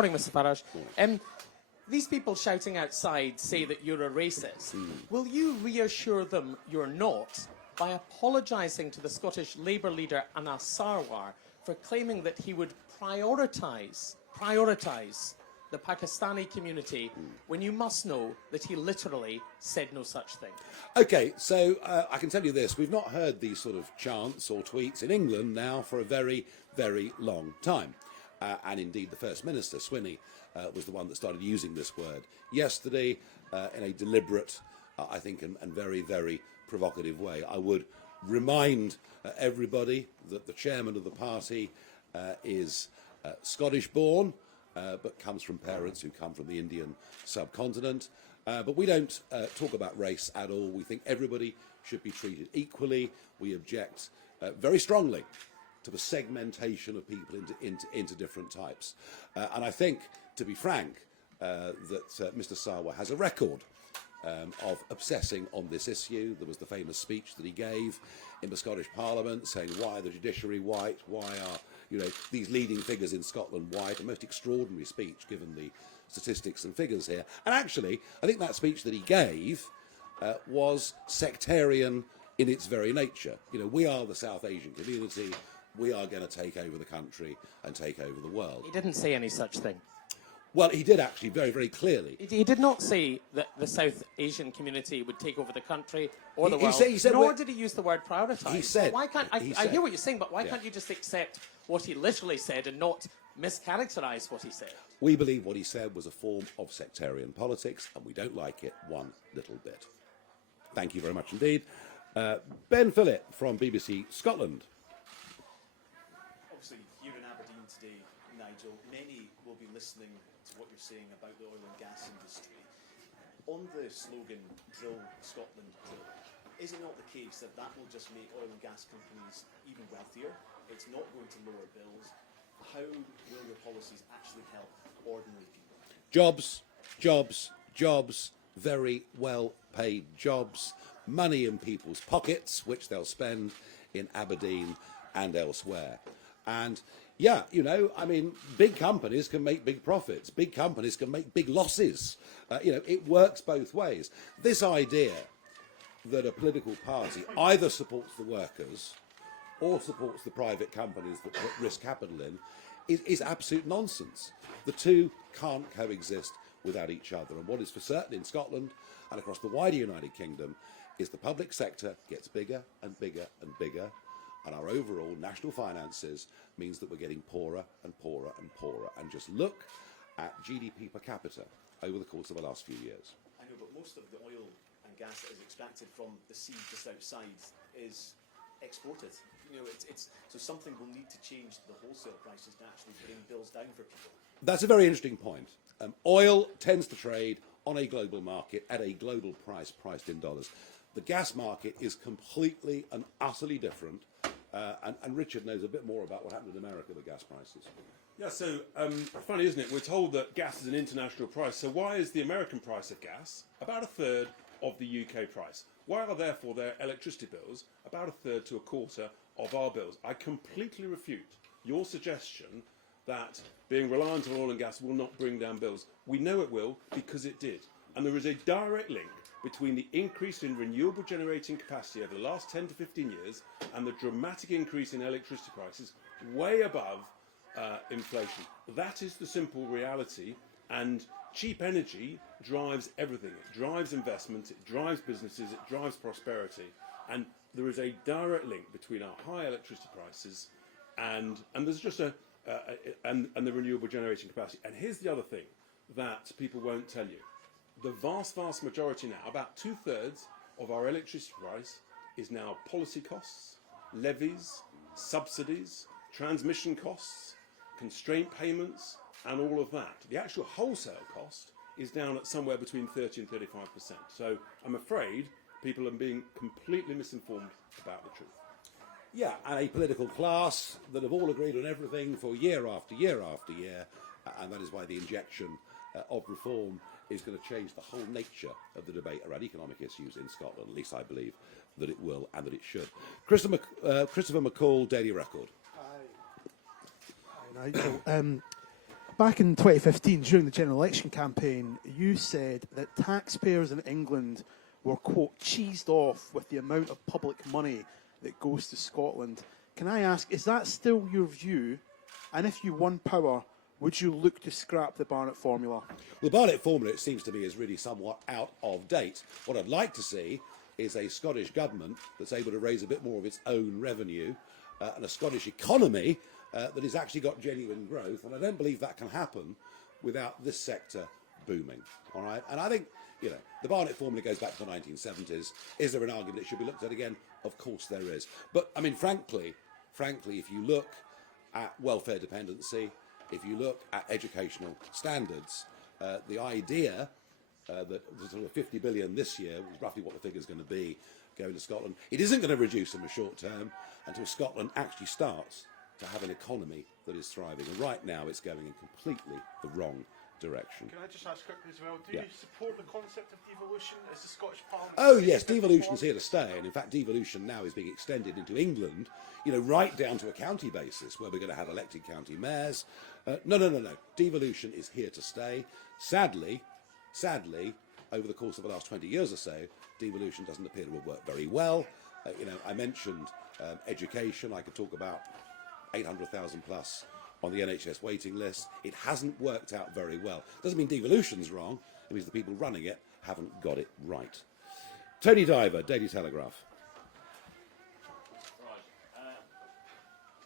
Morning, Mr Farage. These people shouting outside say that you're a racist. Will you reassure them you're not by apologising to the Scottish Labour leader Anas Sarwar for claiming that he would prioritise the Pakistani community when you must know that he literally said no such thing? OK, so I can tell you this. We've not heard these sort of chants or tweets in England now for a very, very long time. And indeed, the First Minister, Swinney, was the one that started using this word yesterday in a deliberate, I think, and very, very provocative way. I would remind everybody that the chairman of the party is Scottish-born, but comes from parents who come from the Indian subcontinent. But we don't talk about race at all. We think everybody should be treated equally. We object very strongly to the segmentation of people into different types. And I think, to be frank, that Mr Sarwar has a record of obsessing on this issue. There was the famous speech that he gave in the Scottish Parliament saying, why the judiciary white? Why are these leading figures in Scotland white? A most extraordinary speech given the statistics and figures here. And actually, I think that speech that he gave was sectarian in its very nature. We are the South Asian community. We are going to take over the country and take over the world. He didn't say any such thing. Well, he did actually very, very clearly. He did not say that the South Asian community would take over the country or the world. He said nor did he use the word prioritise. He said. Why can't I hear what you're saying, but why can't you just accept what he literally said and not mischaracterise what he said? We believe what he said was a form of sectarian politics, and we don't like it one little bit. Thank you very much indeed. Ben Phillip from BBC Scotland. Obviously, here in Aberdeen today, Nigel, many will be listening to what you're saying about the oil and gas industry. On the slogan, drill Scotland, drill, is it not the case that that will just make oil and gas companies even wealthier? It's not going to lower bills. How will your policies actually help ordinary people? Jobs, jobs, jobs, very well paid jobs, money in people's pockets, which they'll spend in Aberdeen and elsewhere. And yeah, big companies can make big profits. Big companies can make big losses. It works both ways. This idea that a political party either supports the workers or supports the private companies that put risk capital in is absolute nonsense. The two can't coexist without each other. And what is for certain in Scotland and across the wider United Kingdom is the public sector gets bigger and bigger and bigger, and our overall national finances means that we're getting poorer and poorer and poorer. And just look at GDP per capita over the course of the last few years. I know, but most of the oil and gas that is extracted from the sea just outside is exported. So something will need to change the wholesale prices to actually bring bills down for people. That's a very interesting point. Oil tends to trade on a global market at a global price priced in dollars. The gas market is completely and utterly different. And Richard knows a bit more about what happened in America with gas prices. Yeah, so funny, isn't it? We're told that gas is an international price. So why is the American price of gas about a third of the UK price? Why are therefore their electricity bills about a third to a quarter of our bills? I completely refute your suggestion that being reliant on oil and gas will not bring down bills. We know it will because it did. And there is a direct link between the increase in renewable generating capacity over the last 10 to 15 years and the dramatic increase in electricity prices way above inflation. That is the simple reality, and cheap energy drives everything. It drives investment, it drives businesses, it drives prosperity, and there is a direct link between our high electricity prices and there's just and the renewable generating capacity. And here's the other thing that people won't tell you. The vast majority now, about 2/3 of our electricity price is now policy costs, levies, subsidies, transmission costs, constraint payments, and all of that. The actual wholesale cost is down at somewhere between 30 and 35%. So I'm afraid people are being completely misinformed about the truth. Yeah, and a political class that have all agreed on everything for year after year after year, and that is why the injection of reform is going to change the whole nature of the debate around economic issues in Scotland. At least I believe that it will and that it should. Christopher McCall, Daily Record. Hi, Nigel. back in 2015, during the general election campaign, you said that taxpayers in England were, quote, cheesed off with the amount of public money that goes to Scotland. Can I ask, is that still your view? And if you won power, would you look to scrap the Barnett formula? The Barnett formula, it seems to me, is really somewhat out of date. What I'd like to see is a Scottish government that's able to raise a bit more of its own revenue and a Scottish economy that has actually got genuine growth. And I don't believe that can happen without this sector booming. All right? And I think, you know, the Barnett formula goes back to the 1970s. Is there an argument it should be looked at again? Of course there is. But, I mean, frankly, if you look at welfare dependency, if you look at educational standards, the idea that sort of 50 billion this year was roughly what the figure is going to be going to Scotland. It isn't going to reduce in the short term until Scotland actually starts to have an economy that is thriving. And right now it's going in completely the wrong direction. Can I just ask quickly as well, do Yeah. you support the concept of devolution as the Scottish Parliament? Oh yes, devolution's here to stay, and in fact devolution now is being extended into England, you know, right down to a county basis where we're going to have elected county mayors. No. Devolution is here to stay. Sadly, over the course of the last 20 years or so, devolution doesn't appear to have worked very well. You know, I mentioned education. I could talk about 800,000 plus on the NHS waiting list. It hasn't worked out very well. Doesn't mean devolution's wrong. It means the people running it haven't got it right. Tony Diver, Daily Telegraph.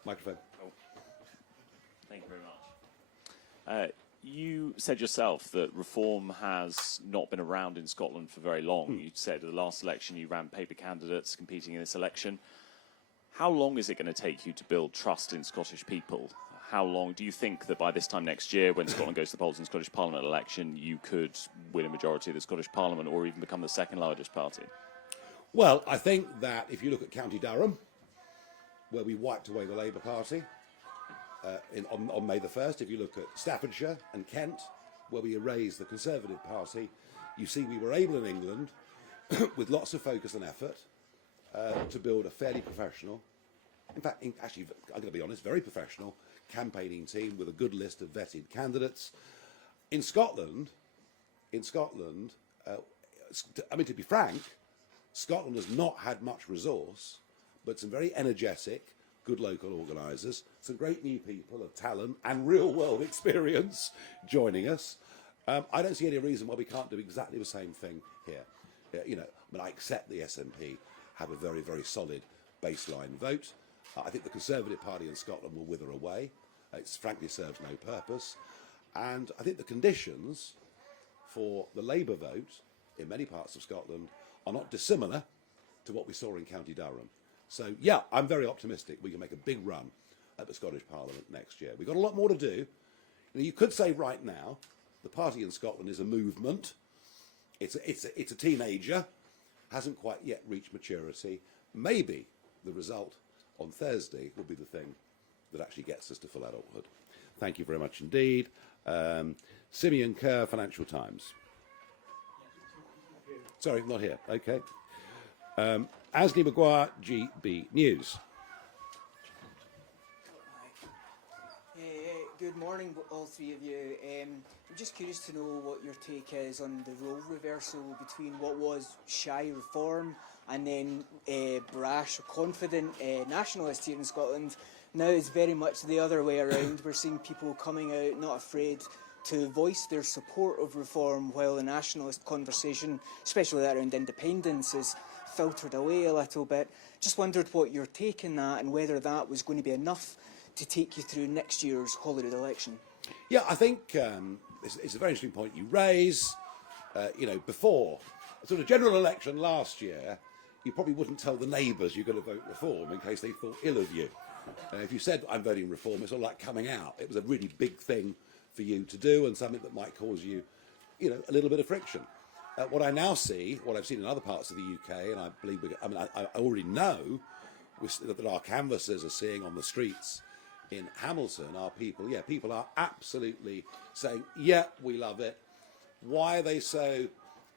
Microphone. Thank you very much. You said yourself that reform has not been around in Scotland for very long. You said at the last election you ran paper candidates competing in this election. How long is it going to take you to build trust in Scottish people? How long do you think that by this time next year, when Scotland goes to the polls in the Scottish Parliament election, you could win a majority of the Scottish Parliament or even become the second largest party? Well, I think that if you look at County Durham, where we wiped away the Labour Party on May the 1st, if you look at Staffordshire and Kent, where we erased the Conservative Party, you see we were able in England, with lots of focus and effort, to build a fairly professional, in fact, actually, I'm going to be honest, very professional campaigning team with a good list of vetted candidates. In Scotland, I mean, to be frank, Scotland has not had much resource, but some very energetic, good local organisers, some great new people of talent and real-world experience joining us. I don't see any reason why we can't do exactly the same thing here. You know, I mean, I accept the SNP have a very, very solid baseline vote. I think the Conservative Party in Scotland will wither away. It frankly serves no purpose. And I think the conditions for the Labour vote in many parts of Scotland are not dissimilar to what we saw in County Durham. So, yeah, I'm very optimistic we can make a big run at the Scottish Parliament next year. We've got a lot more to do. You know, you could say right now the party in Scotland is a movement. It's a teenager, hasn't quite yet reached maturity. Maybe the result on Thursday will be the thing that actually gets us to full adulthood. Thank you very much indeed. Simeon Kerr, Financial Times. Sorry, not here. Okay. Ashley Maguire, GB News. Good morning, all three of you. I'm just curious to know what your take is on the role reversal between what was shy reform and then brash, confident nationalist here in Scotland. Now it's very much the other way around. We're seeing people coming out not afraid to voice their support of reform, while the nationalist conversation, especially that around independence, is filtered away a little bit. Just wondered what your take on that and whether that was going to be enough to take you through next year's Holyrood election. Yeah, I think it's a very interesting point you raise. You know, before a sort of general election last year, you probably wouldn't tell the neighbours you're going to vote reform in case they thought ill of you. If you said, I'm voting reform, it's all like coming out. It was a really big thing for you to do and something that might cause you, you know, a little bit of friction. What I now see, what I've seen in other parts of the UK, and I believe, I already know that our canvassers are seeing on the streets in Hamilton are people, people are absolutely saying, yeah, we love it. Why are they so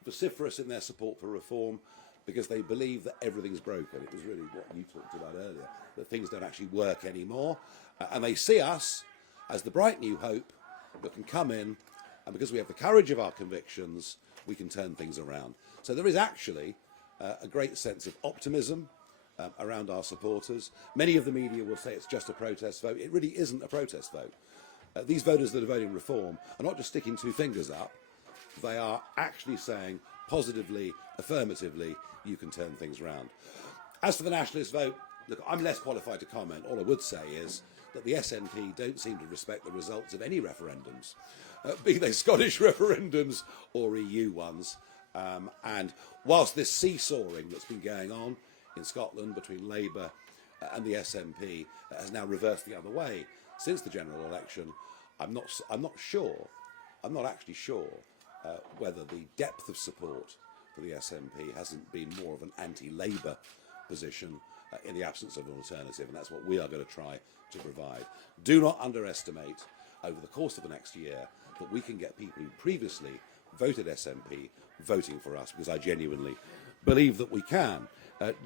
vociferous in their support for reform? Because they believe that everything's broken. It was really what you talked about earlier, that things don't actually work anymore. And they see us as the bright new hope that can come in, and because we have the courage of our convictions, we can turn things around. So there is actually a great sense of optimism around our supporters. Many of the media will say it's just a protest vote. It really isn't a protest vote. These voters that are voting Reform are not just sticking two fingers up, they are actually saying positively, affirmatively, you can turn things around. As for the nationalist vote, look, I'm less qualified to comment. All I would say is that the SNP don't seem to respect the results of any referendums, be they Scottish referendums or EU ones. And whilst this seesawing that's been going on in Scotland between Labour and the SNP has now reversed the other way since the general election, I'm not actually sure whether the depth of support for the SNP hasn't been more of an anti-Labour position in the absence of an alternative, and that's what we are going to try to provide. Do not underestimate over the course of the next year that we can get people who previously voted SNP voting for us, because I genuinely believe that we can.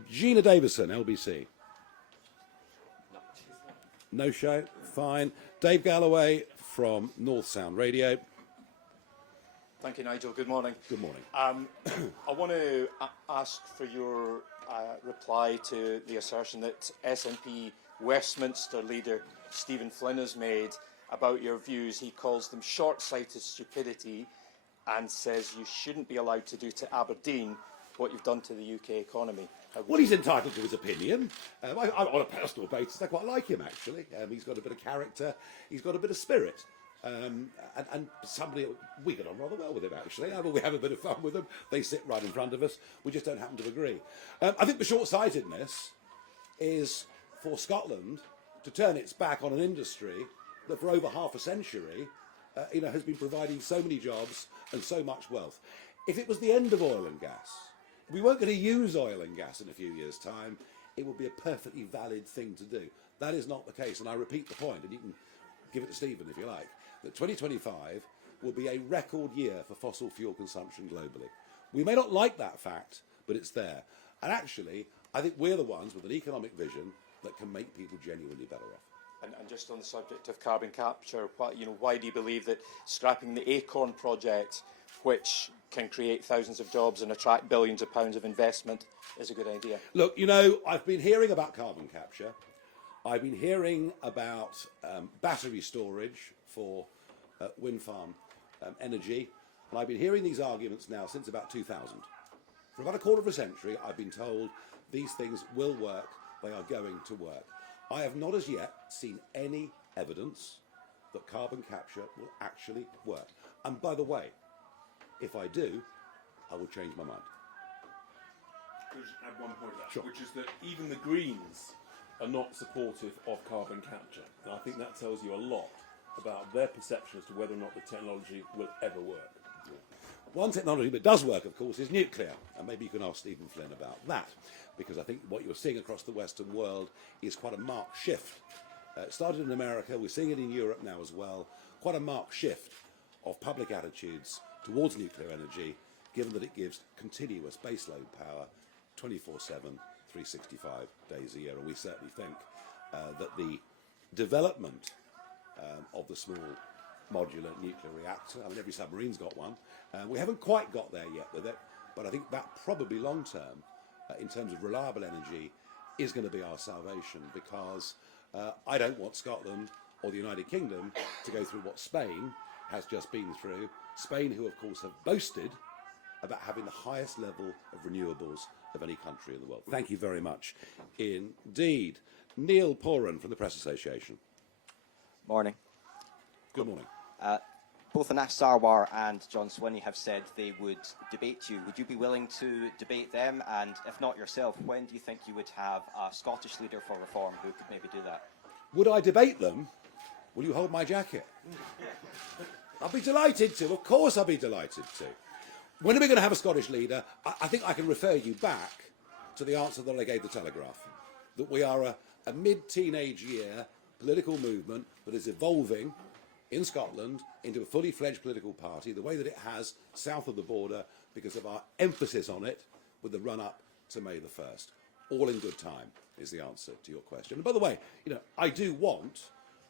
Gina Davison, LBC. No show? Fine. Dave Galloway from North Sound Radio. Thank you, Nigel. Good morning. Good morning. I want to ask for your reply to the assertion that SNP Westminster leader Stephen Flynn has made about your views. He calls them short-sighted stupidity and says you shouldn't be allowed to do to Aberdeen what you've done to the UK economy. Well, he's entitled to his opinion. On a personal basis, I quite like him, actually. He's got a bit of character. He's got a bit of spirit. And somebody, we get on rather well with him, actually. We have a bit of fun with them. They sit right in front of us. We just don't happen to agree. I think the short-sightedness is for Scotland to turn its back on an industry that for over half a century has been providing so many jobs and so much wealth. If it was the end of oil and gas, we weren't going to use oil and gas in a few years' time, it would be a perfectly valid thing to do. That is not the case, and I repeat the point, and you can give it to Stephen if you like, that 2025 will be a record year for fossil fuel consumption globally. We may not like that fact, but it's there. And actually, I think we're the ones with an economic vision that can make people genuinely better off. And just on the subject of carbon capture, why do you believe that scrapping the Acorn project, which can create thousands of jobs and attract billions of pounds of investment, is a good idea? Look, I've been hearing about carbon capture. I've been hearing about battery storage for wind farm energy, and I've been hearing these arguments now since about 2000. For about a quarter of a century, I've been told these things will work, they are going to work. I have not as yet seen any evidence that carbon capture will actually work. And by the way, if I do, I will change my mind. Could I just add one point to that, Sure. which is that even the Greens are not supportive of carbon capture. And I think that tells you a lot about their perception as to whether or not the technology will ever work. One technology that does work, of course, is nuclear. And maybe you can ask Stephen Flynn about that, because I think what you're seeing across the Western world is quite a marked shift. It started in America, we're seeing it in Europe now as well, quite a marked shift of public attitudes towards nuclear energy, given that it gives continuous baseload power 24/7, 365 days a year. And we certainly think that the development of the small modular nuclear reactor, I mean, every submarine's got one, we haven't quite got there yet with it, but I think that probably long term, in terms of reliable energy, is going to be our salvation, because I don't want Scotland or the United Kingdom to go through what Spain has just been through. Spain, who of course have boasted about having the highest level of renewables of any country in the world. Thank you very much indeed. Neil Poran from the Press Association. Morning. Good morning. Both Anash Sarwar and John Swinney have said they would debate you. Would you be willing to debate them? And if not yourself, when do you think you would have a Scottish leader for reform who could maybe do that? Would I debate them? Will you hold my jacket? I'll be delighted to. Of course I'll be delighted to. When are we going to have a Scottish leader? I think I can refer you back to the answer that I gave the Telegraph, that we are a mid-teenage year political movement that is evolving in Scotland into a fully fledged political party, the way that it has south of the border, because of our emphasis on it with the run-up to May the 1st. All in good time is the answer to your question. And by the way, I do want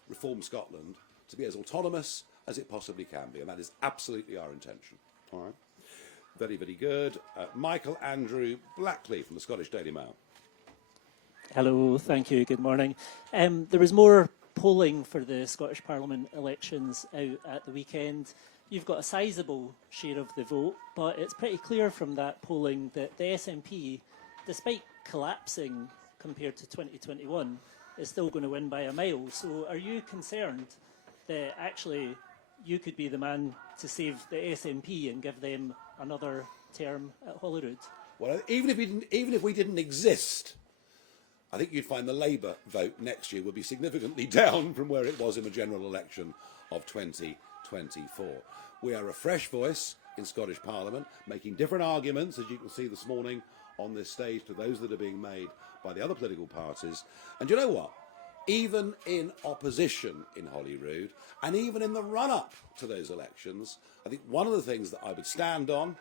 Reform Scotland to be as autonomous as it possibly can be, and that is absolutely our intention. All right. Very, very good. Michael Andrew Blackley from the Scottish Daily Mail. Hello, thank you. Good morning. There was more polling for the Scottish Parliament elections out at the weekend. You've got a sizable share of the vote, but it's pretty clear from that polling that the SNP, despite collapsing compared to 2021, is still going to win by a mile. So are you concerned that actually you could be the man to save the SNP and give them another term at Holyrood? Well, even if we didn't exist, I think you'd find the Labour vote next year would be significantly down from where it was in the general election of 2024. We are a fresh voice in Scottish Parliament, making different arguments, as you can see this morning on this stage, to those that are being made by the other political parties. And you know what? Even in opposition in Holyrood, and even in the run-up to those elections, I think one of the things that I would stand on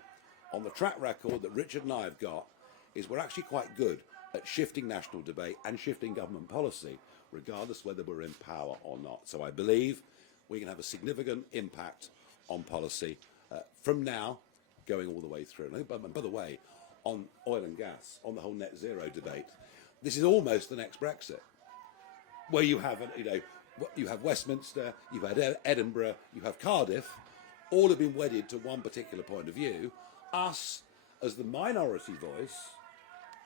the track record that Richard and I have got, is we're actually quite good at shifting national debate and shifting government policy, regardless whether we're in power or not. So I believe we can have a significant impact on policy from now going all the way through. And by the way, on oil and gas, on the whole net zero debate, this is almost the next Brexit, where you have, you have Westminster, you've had Edinburgh, you have Cardiff, all have been wedded to one particular point of view. Us, as the minority voice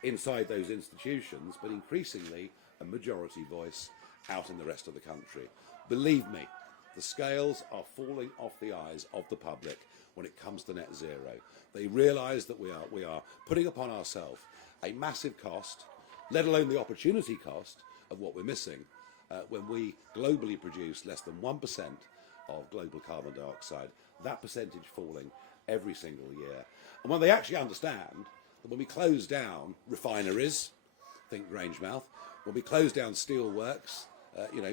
inside those institutions, but increasingly a majority voice out in the rest of the country. Believe me, the scales are falling off the eyes of the public when it comes to net zero. They realise that we are putting upon ourselves a massive cost, let alone the opportunity cost of what we're missing when we globally produce less than 1% of global carbon dioxide, that percentage falling every single year. And when they actually understand that when we close down refineries, think Grangemouth, when we close down steel works,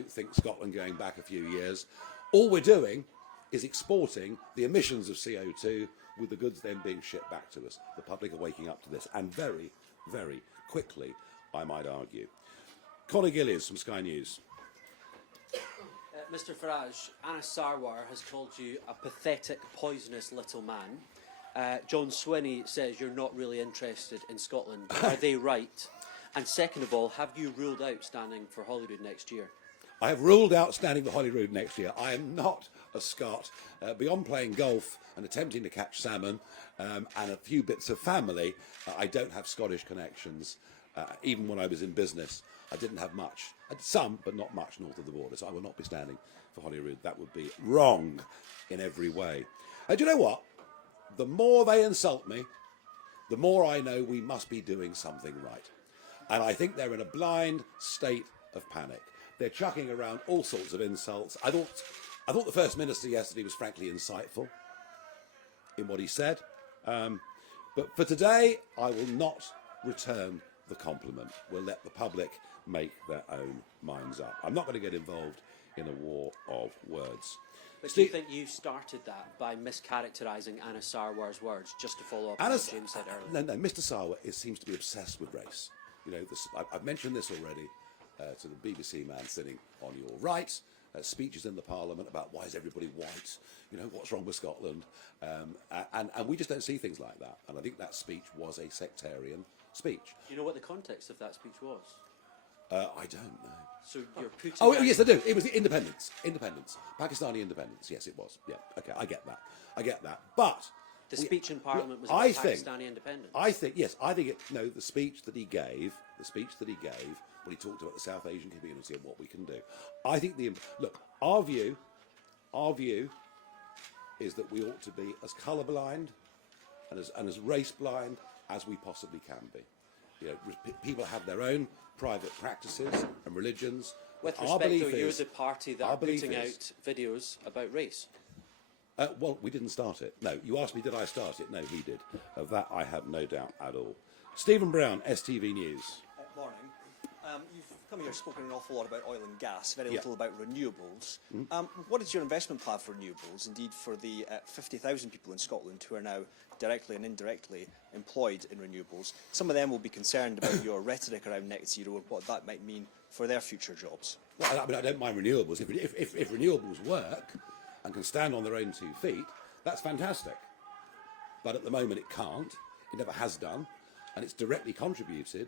think Scotland going back a few years, all we're doing is exporting the emissions of CO2 with the goods then being shipped back to us. The public are waking up to this, and very, very quickly, I might argue. Conor Gillies from Sky News. Mr Farage, Anna Sarwar has called you a pathetic, poisonous little man. John Swinney says you're not really interested in Scotland. Are they right? And second of all, have you ruled out standing for Holyrood next year? I have ruled out standing for Holyrood next year. I am not a Scot. Beyond playing golf and attempting to catch salmon and a few bits of family, I don't have Scottish connections. Even when I was in business, I didn't have much. I had some, but not much north of the border. So I will not be standing for Holyrood. That would be wrong in every way. Do you know what? The more they insult me, the more I know we must be doing something right. And I think they're in a blind state of panic. They're chucking around all sorts of insults. I thought the First Minister yesterday was frankly insightful in what he said. But for today, I will not return the compliment. We'll let the public make their own minds up. I'm not going to get involved in a war of words. But do you think you started that by mischaracterising Anna Sarwar's words, just to follow up on what James said earlier? No, Mr Sarwar seems to be obsessed with race. I've mentioned this already to the BBC man sitting on your right. Speeches in the Parliament about why is everybody white, what's wrong with Scotland, and we just don't see things like that. And I think that speech was a sectarian speech. Do you know what the context of that speech was? I don't know. So you're putting... Oh, yes, I do. It was the independence. Pakistani independence. Yes, it was. Yeah, okay, I get that. But... The speech in Parliament was about Pakistani independence. The speech that he gave, when he talked about the South Asian community and what we can do. I think our view is that we ought to be as colourblind and as race blind as we possibly can be. People have their own private practices and religions. With respect, though, you're the party that are putting out videos about race. Well, we didn't start it. No, you asked me, did I start it? No, he did. Of that, I have no doubt at all. Stephen Brown, STV News. Morning. You've come here spoken an awful lot about oil and gas, very little about renewables. What is your investment plan for renewables? Indeed, for the 50,000 people in Scotland who are now directly and indirectly employed in renewables, some of them will be concerned about your rhetoric around net zero and what that might mean for their future jobs. Well, I don't mind renewables. If renewables work, and can stand on their own 2 feet, that's fantastic. But at the moment it can't, it never has done, and it's directly contributed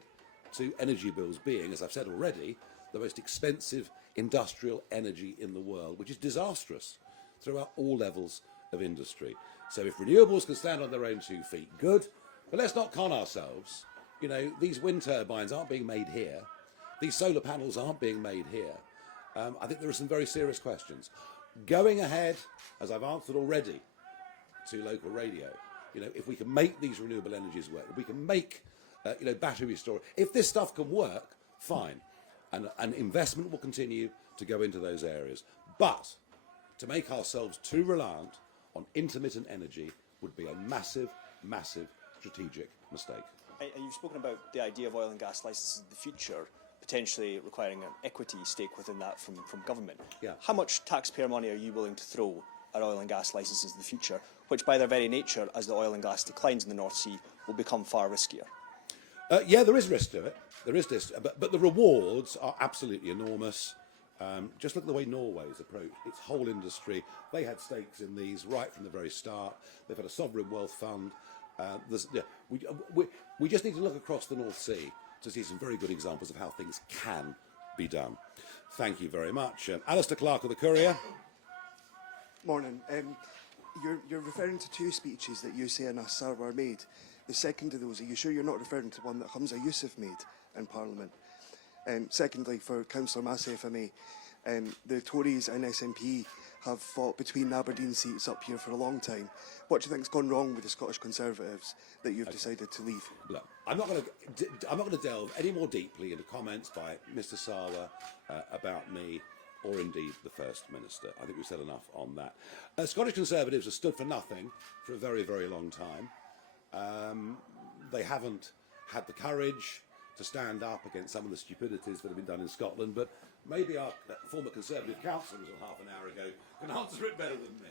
to energy bills being, as I've said already, the most expensive industrial energy in the world, which is disastrous throughout all levels of industry. So if renewables can stand on their own 2 feet, good, but let's not con ourselves. You know, these wind turbines aren't being made here, these solar panels aren't being made here. I think there are some very serious questions. Going ahead, as I've answered already to local radio, you know, if we can make these renewable energies work, if we can make you know, battery storage, if this stuff can work, fine. And investment will continue to go into those areas. But to make ourselves too reliant on intermittent energy would be a massive, massive strategic mistake. And you've spoken about the idea of oil and gas licences in the future, potentially requiring an equity stake within that from government. Yeah. How much taxpayer money are you willing to throw at oil and gas licences in the future, which by their very nature, as the oil and gas declines in the North Sea, will become far riskier? Yeah, there is risk to it. There is this, but the rewards are absolutely enormous. Just look at the way Norway's approached its whole industry. They had stakes in these right from the very start. They've had a sovereign wealth fund. We just need to look across the North Sea to see some very good examples of how things can be done. Thank you very much. Alistair Clark of the Courier. Morning. You're referring to 2 speeches that you and Sarwar made. The second of those, are you sure you're not referring to one that Hamza Yusuf made in Parliament? Secondly, for Councillor Massey, if I may, the Tories and SNP have fought between Aberdeen seats up here for a long time. What do you think's gone wrong with the Scottish Conservatives that you've decided to leave? Look, I'm not going to delve any more deeply into comments by Mr Sarwar about me, or indeed the First Minister. I think we've said enough on that. Scottish Conservatives have stood for nothing for a very, very long time. They haven't had the courage to stand up against some of the stupidities that have been done in Scotland, but maybe our former Conservative councillor until half an hour ago can answer it better than me.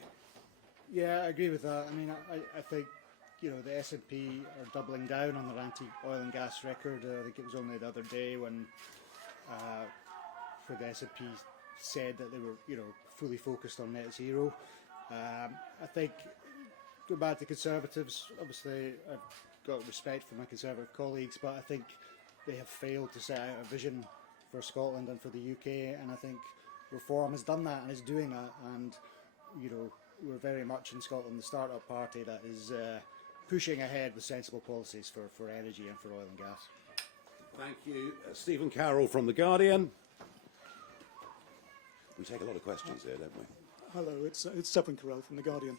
Yeah, I agree with that. I mean, I think, you know, the SNP are doubling down on their anti-oil and gas record. I think it was only the other day when the SNP said that they were, you know, fully focused on net zero. I think, go back to Conservatives, obviously I've got respect for my Conservative colleagues, but I think they have failed to set out a vision for Scotland and for the UK, and I think Reform has done that and is doing that, and, you know, we're very much in Scotland the start-up party that is pushing ahead with sensible policies for energy and for oil and gas. Thank you. Stephen Carroll from The Guardian. We take a lot of questions here, don't we? Hello, it's Stephen Carell from The Guardian.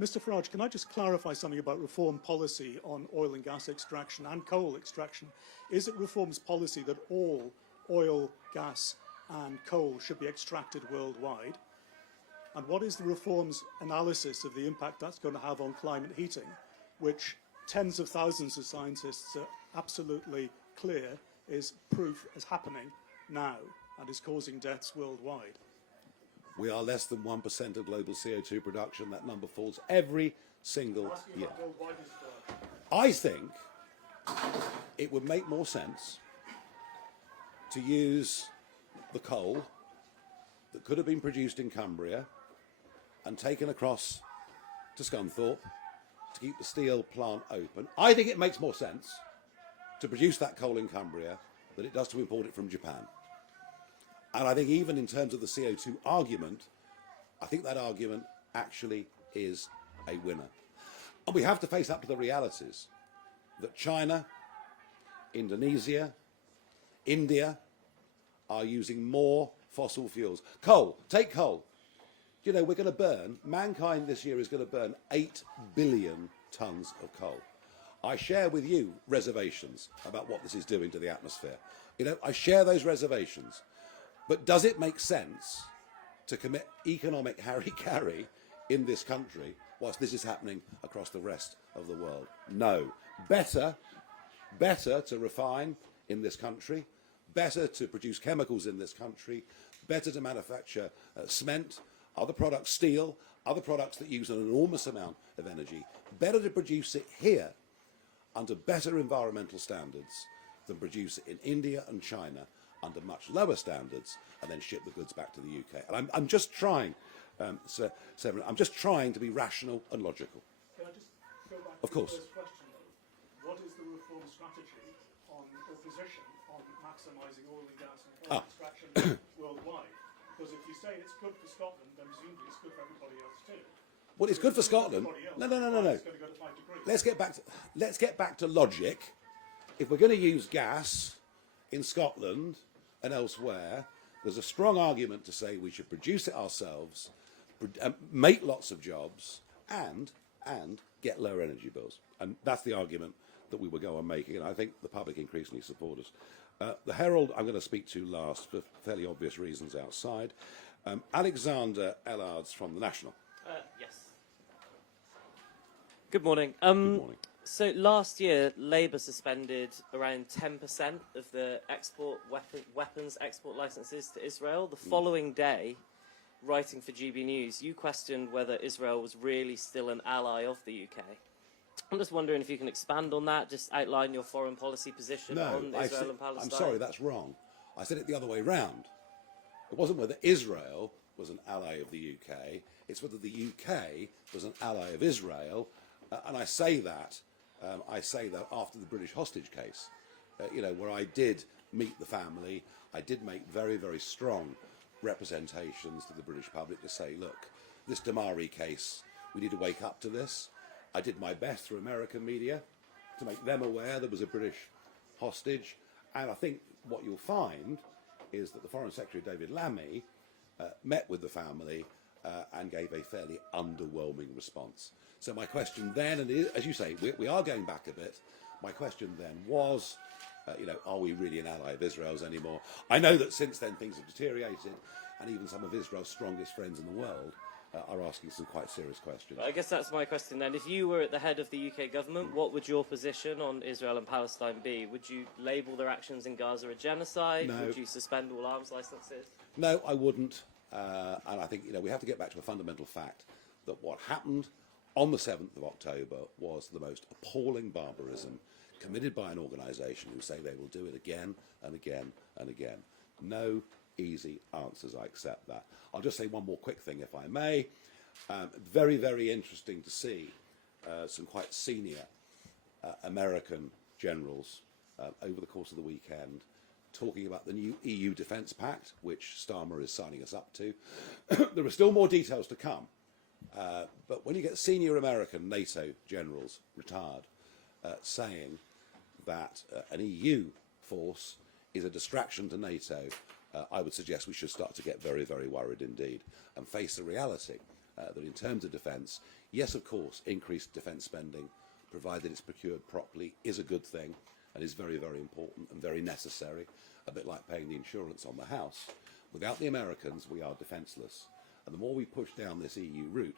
Mr Farage, can I just clarify something about Reform policy on oil and gas extraction and coal extraction? Is it Reform's policy that all oil, gas and coal should be extracted worldwide? And what is the Reform's analysis of the impact that's going to have on climate heating, which tens of thousands of scientists are absolutely clear is proof is happening now and is causing deaths worldwide? We are less than 1% of global CO2 production. That number falls every single year. I think it would make more sense to use the coal that could have been produced in Cumbria and taken across to Scunthorpe to keep the steel plant open. I think it makes more sense to produce that coal in Cumbria than it does to import it from Japan. And I think even in terms of the CO2 argument, I think that argument actually is a winner. And we have to face up to the realities that China, Indonesia, India are using more fossil fuels. Coal, take coal. You know, we're going to burn, mankind this year is going to burn 8 billion tonnes of coal. I share with you reservations about what this is doing to the atmosphere. You know, I share those reservations. But does it make sense to commit economic harry-carry in this country whilst this is happening across the rest of the world? No. Better to refine in this country, better to produce chemicals in this country, better to manufacture cement, other products, steel, other products that use an enormous amount of energy, better to produce it here under better environmental standards than produce it in India and China under much lower standards and then ship the goods back to the UK. And I'm just trying Severin. I'm just trying to be rational and logical. Can I just go back Of to course. the first question, though? What is the reform strategy on or position on maximising oil and gas and coal extraction worldwide? Because if you say it's good for Scotland, then presumably it's good for everybody else too. Well, it's good for Scotland. No. It's going to go to 5 degrees. Let's get back to logic. If we're going to use gas in Scotland and elsewhere, there's a strong argument to say we should produce it ourselves, make lots of jobs, and get lower energy bills. And that's the argument that we will go on making, and I think the public increasingly support us. The Herald I'm going to speak to last for fairly obvious reasons outside. Alexander Ellards from The National. Yes. Good morning. Good morning. So last year, Labour suspended around 10% of the weapons export licences to Israel. The following day, writing for GB News, you questioned whether Israel was really still an ally of the UK. I'm just wondering if you can expand on that, just outline your foreign policy position on Israel and Palestine. I'm sorry, that's wrong. I said it the other way round. It wasn't whether Israel was an ally of the UK, it's whether the UK was an ally of Israel, and I say that after the British hostage case, where I did meet the family, I did make very, very strong representations to the British public to say, look, this Damari case, we need to wake up to this. I did my best through American media to make them aware there was a British hostage, and I think what you'll find is that the Foreign Secretary, David Lammy, met with the family and gave a fairly underwhelming response. So my question then, and as you say, we are going back a bit, my question then was, are we really an ally of Israel's anymore? I know that since then things have deteriorated, and even some of Israel's strongest friends in the world are asking some quite serious questions. I guess that's my question then. If you were at the head of the UK government, what would your position on Israel and Palestine be? Would you label their actions in Gaza a genocide? No. Would you suspend all arms licences? No, I wouldn't. And I think we have to get back to a fundamental fact that what happened on the 7th of October was the most appalling barbarism committed by an organisation who say they will do it again and again and again. No easy answers, I accept that. I'll just say one more quick thing, if I may. Very, very interesting to see some quite senior American generals over the course of the weekend talking about the new EU Defence Pact, which Starmer is signing us up to. There are still more details to come. But when you get senior American NATO generals, retired, saying that an EU force is a distraction to NATO, I would suggest we should start to get very, very worried indeed and face the reality that in terms of defence, yes, of course, increased defence spending, provided it's procured properly, is a good thing and is very, very important and very necessary, a bit like paying the insurance on the house. Without the Americans, we are defenceless. And the more we push down this EU route,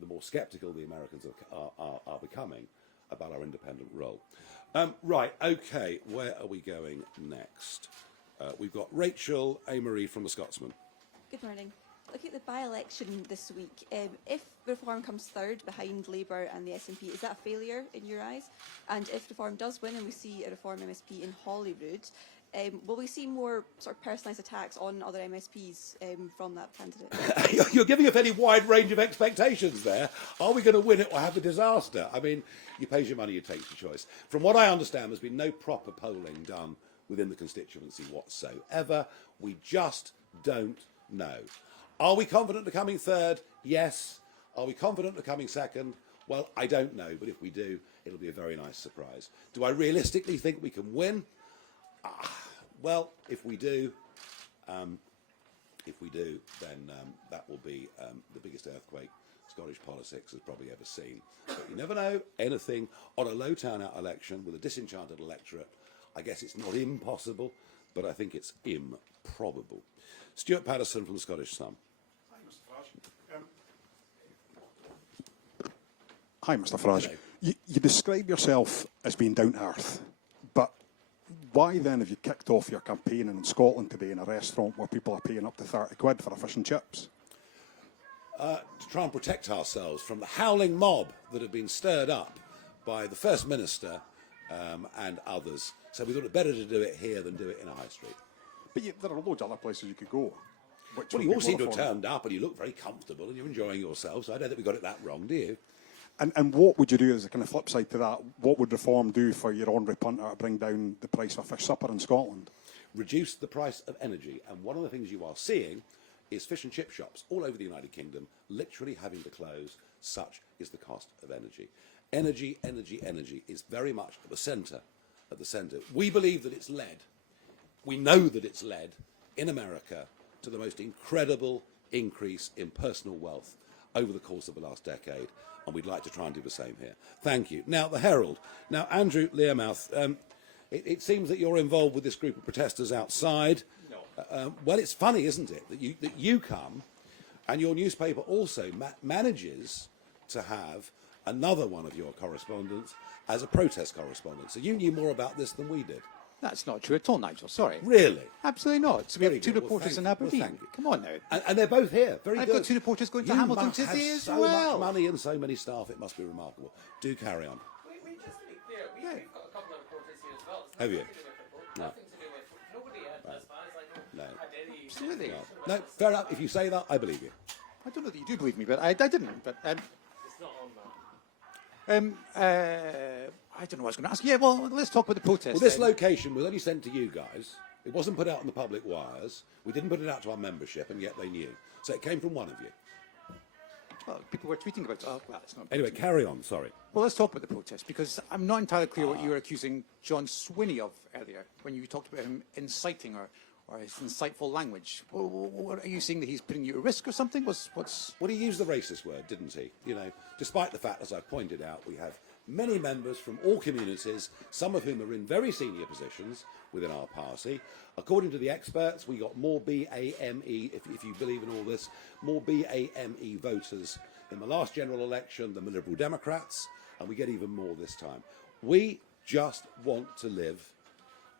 the more sceptical the Americans are becoming about our independent role. Right, okay, where are we going next? We've got Rachel Amory from The Scotsman. Good morning. Looking at the by-election this week, if Reform comes third behind Labour and the SNP, is that a failure in your eyes? And if Reform does win and we see a Reform MSP in Holyrood, will we see more sort of personalised attacks on other MSPs from that candidate? You're giving a fairly wide range of expectations there. Are we going to win it or have a disaster? I mean, you pay your money, you take your choice. From what I understand, there's been no proper polling done within the constituency whatsoever. We just don't know. Are we confident of coming third? Yes. Are we confident of coming second? Well, I don't know, but if we do, it'll be a very nice surprise. Do I realistically think we can win? Well, if we do, then that will be the biggest earthquake Scottish politics has probably ever seen. But you never know. Anything on a low turnout election with a disenchanted electorate, I guess it's not impossible, but I think it's improbable. Stuart Patterson from the Scottish Sun. Hi, Mr Farage. You describe yourself as being down to earth, but why then have you kicked off your campaigning in Scotland today in a restaurant where people are paying up to 30 quid for a fish and chips? To try and protect ourselves from the howling mob that had been stirred up by the First Minister and others. So we thought it better to do it here than do it in a high street. But there are loads of other places you could go. Which Well, would you be all seem more to have reform. turned up and you look very comfortable and you're enjoying yourselves. So I don't think we got it that wrong, do you? And what would you do as a kind of flip side to that? What would reform do for your ordinary punter to bring down the price of fish supper in Scotland? Reduce the price of energy. And one of the things you are seeing is fish and chip shops all over the United Kingdom literally having to close. Such is the cost of energy. Energy, energy, energy is very much at the centre. At the centre. We believe that it's led. We know that it's led in America to the most incredible increase in personal wealth over the course of the last decade, and we'd like to try and do the same here. Thank you. Now, the Herald. Now, Andrew Learmouth, it seems that you're involved with this group of protesters outside. No. Well, it's funny, isn't it, that you come and your newspaper also manages to have another one of your correspondents as a protest correspondent. So you knew more about this than we did. That's not true at all, Nigel. Sorry. Really? Absolutely not. So we Very have two good. Well, reporters in thank you. Aberdeen. Well, thank you. Come on now. And they're both here. Very I've good. got two reporters going to You Hamilton must have today as so well. much money and so many staff. It must be remarkable. Do carry on. Just to be clear, we've got a couple of reporters here as well. It's Have you? nothing to do with football, No. nothing to do with nobody, as far as I know, No. had any. Absolutely. No, fair enough. If you say that, I believe you. I don't know that you do believe me, but I didn't. But It's not on that. I don't know what I was going to ask. Yeah, well, let's talk about the protest. Well, this then. location was only sent to you guys. It wasn't put out on the public wires. We didn't put it out to our membership, and yet they knew. So it came from one of you. Well, people were tweeting about it. Oh, well, it's not. Anyway, carry on. Sorry. Well, let's talk about the protest, because I'm not entirely clear what you were accusing John Swinney of earlier when you talked about him inciting or his insightful language. What, are you saying that he's putting you at risk or something? What's? Well, he used the racist word, didn't he? You know, despite the fact, as I pointed out, we have many members from all communities, some of whom are in very senior positions within our party. According to the experts, we got more BAME, if you believe in all this, more BAME voters in the last general election than the Liberal Democrats, and we get even more this time. We just want to live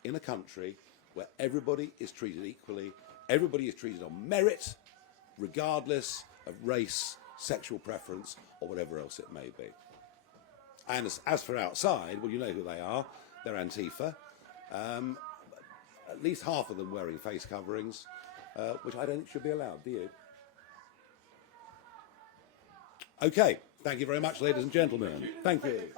in a country where everybody is treated equally, everybody is treated on merit, regardless of race, sexual preference, or whatever else it may be. And as for outside, well, you know who they are. They're Antifa. At least half of them wearing face coverings, which I don't think should be allowed, do you? Okay, thank you very much, ladies and gentlemen. Thank you.